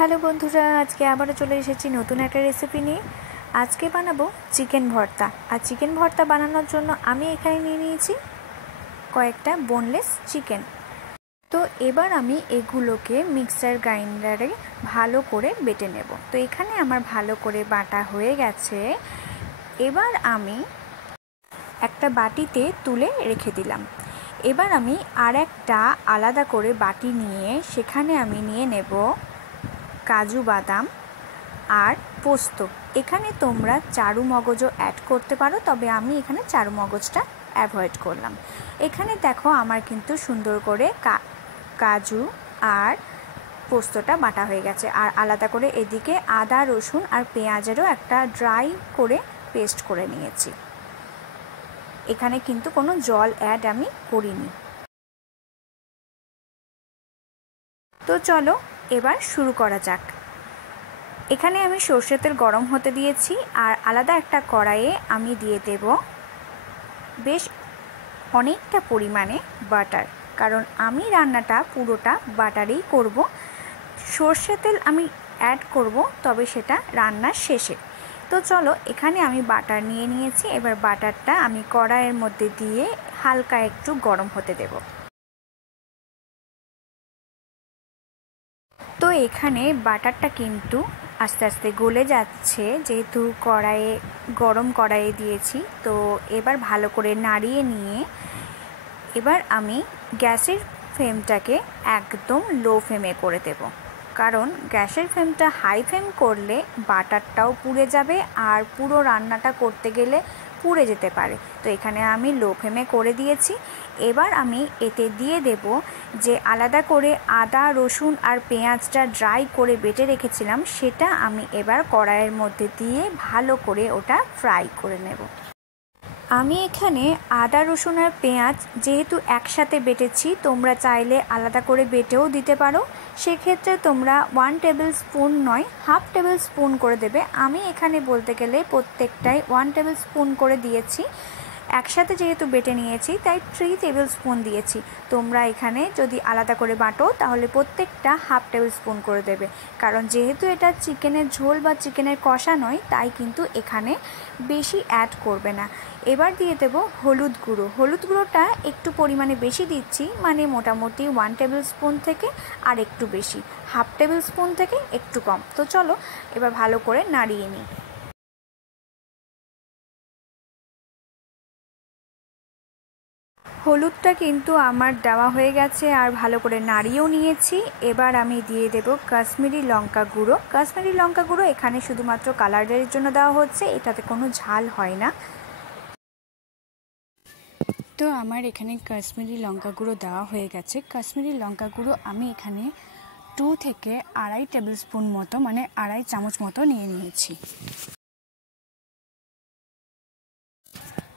Hello বন্ধুরা, আজকে আবারও চলে এসেছি নতুন একটা রেসিপি নিয়ে। আজকে বানাবো চিকেন ভর্তা। আর চিকেন ভর্তা বানানোর জন্য আমি এখানে নিয়ে নিয়েছি কয়েকটা বোনলেস চিকেন। তো এবার আমি এগুলোকে মিক্সার গ্রাইন্ডারে ভালো করে বেটে নেব। তো এখানে আমার ভালো করে বাটা হয়ে গেছে। এবার আমি একটা বাটিতে তুলে রেখে দিলাম। এবার আমি আর একটা আলাদা করে বাটি নিয়ে সেখানে আমি নিয়ে নেব কাজু বাদাম আর পোস্ত। এখানে তোমরা চারু মগজও অ্যাড করতে পারো, তবে আমি এখানে চারু মগজটা অ্যাভয়েড করলাম। এখানে দেখো আমার কিন্তু সুন্দর করে কাজু আর পোস্তটা বাটা হয়ে গেছে। আর আলাদা করে এদিকে আদা রসুন আর পেঁয়াজেরও একটা ড্রাই করে পেস্ট করে নিয়েছি। এখানে কিন্তু কোনো জল অ্যাড আমি করিনি। তো চলো এবার শুরু করা যাক। এখানে আমি সরষের তেল গরম হতে দিয়েছি আর আলাদা একটা কড়াইয়ে আমি দিয়ে দেব বেশ অনেকটা পরিমাণে বাটার, কারণ আমি রান্নাটা পুরোটা বাটারেই করব। সরষের তেল আমি অ্যাড করব, তবে সেটা রান্নার শেষে। তো চলো, এখানে আমি বাটার নিয়ে নিয়েছি। এবার বাটারটা আমি কড়াইয়ের মধ্যে দিয়ে হালকা একটু গরম হতে দেব। তো এখানে বাটারটা কিন্তু আস্তে আস্তে গলে যাচ্ছে, যেহেতু গরম কড়াইয়ে দিয়েছি। তো এবার ভালো করে নাড়িয়ে নিয়ে এবার আমি গ্যাসের ফ্লেমটাকে একদম লো ফ্লেমে করে দেব, কারণ গ্যাসের ফ্লেমটা হাই ফ্লেম করলে বাটারটাও পুড়ে যাবে আর পুরো রান্নাটা করতে গেলে পুড়ে যেতে পারে। তো এখানে আমি লো ফ্লেমে করে দিয়েছি। এবার আমি এতে দিয়ে দেব যে আলাদা করে আদা রসুন আর পেঁয়াজটা ড্রাই করে বেটে রেখেছিলাম, সেটা আমি এবার কড়াইয়ের মধ্যে দিয়ে ভালো করে ওটা ফ্রাই করে নেব। আমি এখানে আদা রসুন আর পেঁয়াজ যেহেতু একসাথে বেটেছি, তোমরা চাইলে আলাদা করে বেটেও দিতে পারো। সেক্ষেত্রে তোমরা 1 টেবিল স্পুন নয়, হাফ টেবিল স্পুন করে দেবে। আমি এখানে বলতে গেলে প্রত্যেকটাই 1 টেবিল স্পুন করে দিয়েছি। একসাথে যেহেতু বেটে নিয়েছি তাই 3 টেবিল স্পুন দিয়েছি। তোমরা এখানে যদি আলাদা করে বাটো তাহলে প্রত্যেকটা হাফ টেবিল স্পুন করে দেবে, কারণ যেহেতু এটা চিকেনের ঝোল বা চিকেনের কষা নয়, তাই কিন্তু এখানে বেশি অ্যাড করবে না। এবার দিয়ে দেব হলুদ গুঁড়ো। হলুদ গুঁড়োটা একটু পরিমাণে বেশি দিচ্ছি, মানে মোটামুটি 1 টেবিল স্পুন থেকে আর একটু বেশি, হাফ টেবিল স্পুন থেকে একটু কম। তো চলো এবার ভালো করে নাড়িয়ে নিই। হলুদটা কিন্তু আমার দেওয়া হয়ে গেছে আর ভালো করে নাড়িয়েও নিয়েছি। এবার আমি দিয়ে দেব কাশ্মীরি লঙ্কা গুঁড়ো। কাশ্মীরি লঙ্কা গুঁড়ো এখানে শুধুমাত্র কালারের জন্য দেওয়া হচ্ছে, এটাতে কোনো ঝাল হয় না। তো আমার এখানে কাশ্মীরি লঙ্কা গুঁড়ো দেওয়া হয়ে গেছে। কাশ্মীরি লঙ্কা গুঁড়ো আমি এখানে 2 থেকে 2.5 টেবিল স্পুন মতো, মানে 2.5 চামচ মতো নিয়ে নিয়েছি।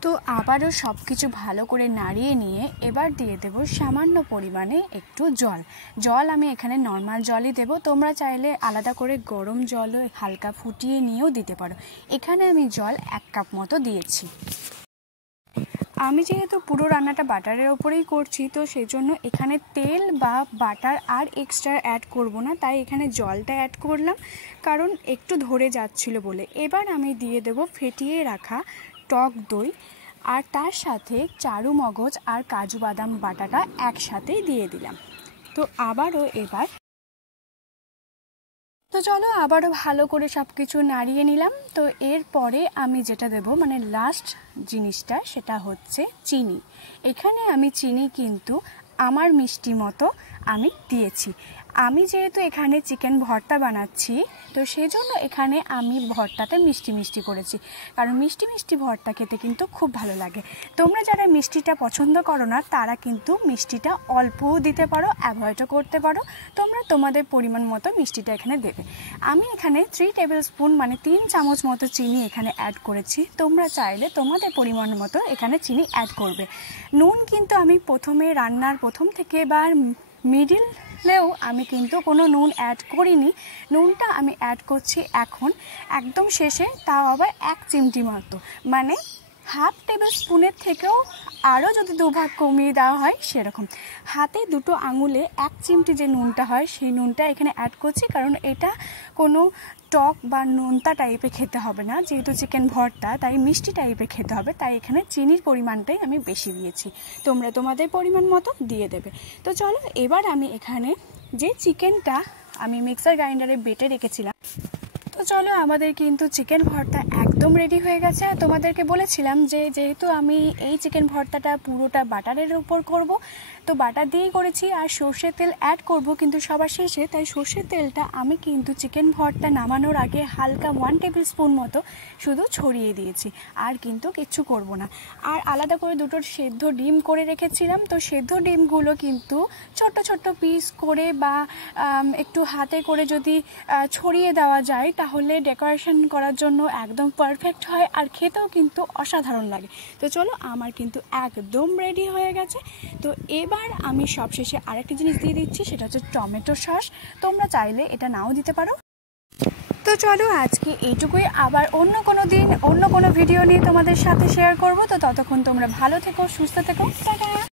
তো আবারও সব কিছু ভালো করে নাড়িয়ে নিয়ে এবার দিয়ে দেব সামান্য পরিমাণে একটু জল। আমি এখানে নর্মাল জলই দেব, তোমরা চাইলে আলাদা করে গরম জলও হালকা ফুটিয়ে নিয়েও দিতে পারো। এখানে আমি জল 1 কাপ মতো দিয়েছি। আমি যেহেতু পুরো রান্নাটা বাটারের ওপরেই করছি, তো সেই জন্য এখানে তেল বা বাটার আর এক্সট্রা অ্যাড করব না, তাই এখানে জলটা অ্যাড করলাম, কারণ একটু ধরে যাচ্ছিল বলে। এবার আমি দিয়ে দেব ফেটিয়ে রাখা টক দই, আর তার সাথে চারু মগজ আর কাজু বাদাম বাটাটা একসাথেই দিয়ে দিলাম। তো চলো আবারও ভালো করে সব কিছু নাড়িয়ে নিলাম। তো এরপরে আমি যেটা দেব, মানে লাস্ট জিনিসটা, সেটা হচ্ছে চিনি। এখানে আমি চিনি কিন্তু আমার মিষ্টি মতো আমি দিয়েছি। আমি যেহেতু এখানে চিকেন ভর্তা বানাচ্ছি, তো সেজন্য এখানে আমি ভর্তাটা মিষ্টি মিষ্টি করেছি, কারণ মিষ্টি মিষ্টি ভর্তা খেতে কিন্তু খুব ভালো লাগে। তোমরা যারা মিষ্টিটা পছন্দ করো না, তারা কিন্তু মিষ্টিটা অল্পও দিতে পারো, অ্যাভয়েডও করতে পারো। তোমরা তোমাদের পরিমাণ মতো মিষ্টিটা এখানে দেবে। আমি এখানে 3 টেবিল স্পুন, মানে 3 চামচ মতো চিনি এখানে অ্যাড করেছি। তোমরা চাইলে তোমাদের পরিমাণ মতো এখানে চিনি অ্যাড করবে। নুন কিন্তু আমি প্রথমে রান্নার প্রথম থেকে বা মিডিলেও আমি কিন্তু কোনো নুন অ্যাড করিনি। নুনটা আমি অ্যাড করছি এখন একদম শেষে, তাও আবার 1 চিমটি মতো, মানে হাফ টেবিল স্পুনের থেকেও আরও যদি 2 ভাগ কমিয়ে দেওয়া হয় সেরকম। হাতে 2 আঙুলে 1 চিমটি যে নুনটা হয় সেই নুনটা এখানে অ্যাড করছি, কারণ এটা কোনো টক বা নোনতা টাইপের খেতে হবে না, যেহেতু চিকেন ভর্তা তাই মিষ্টি টাইপের খেতে হবে, তাই এখানে চিনির পরিমাণটাই আমি বেশি দিয়েছি। তোমরা তোমাদের পরিমাণ মতো দিয়ে দেবে। তো চলো এবার আমি এখানে যে চিকেনটা আমি মিক্সার গ্রাইন্ডারে বেটে রেখেছিলাম, তো চলো আমাদের কিন্তু চিকেন ভর্তা একদম রেডি হয়ে গেছে। আর তোমাদেরকে বলেছিলাম যে যেহেতু আমি এই চিকেন ভর্তাটা পুরোটা বাটারের উপর করব, তো বাটার দিয়েই করেছি আর সর্ষের তেল অ্যাড করব কিন্তু সবার শেষে, তাই সর্ষের তেলটা আমি কিন্তু চিকেন ভর্তা নামানোর আগে হালকা 1 টেবিল স্পুন মতো শুধু ছড়িয়ে দিয়েছি, আর কিন্তু কিচ্ছু করব না। আর আলাদা করে 2টো সেদ্ধ ডিম করে রেখেছিলাম, তো সেদ্ধ ডিমগুলো কিন্তু ছোট্ট ছোট্ট পিস করে বা একটু হাতে করে যদি ছড়িয়ে দেওয়া যায় তাহলে ডেকোরেশন করার জন্য একদম পারফেক্ট হয় আর খেতেও কিন্তু অসাধারণ লাগে। তো চলো আমার কিন্তু একদম রেডি হয়ে গেছে। তো এবার আমি সবশেষে আরেকটা জিনিস দিয়ে দিচ্ছি, সেটা হচ্ছে টমেটো সস। তোমরা চাইলে এটা নাও দিতে পারো। তো চলো আজকে এইটুকুই, আবার অন্য কোনো দিন অন্য কোনো ভিডিও নিয়ে তোমাদের সাথে শেয়ার করব। তো ততক্ষণ তোমরা ভালো থেকো, সুস্থ থেকো, টাটা।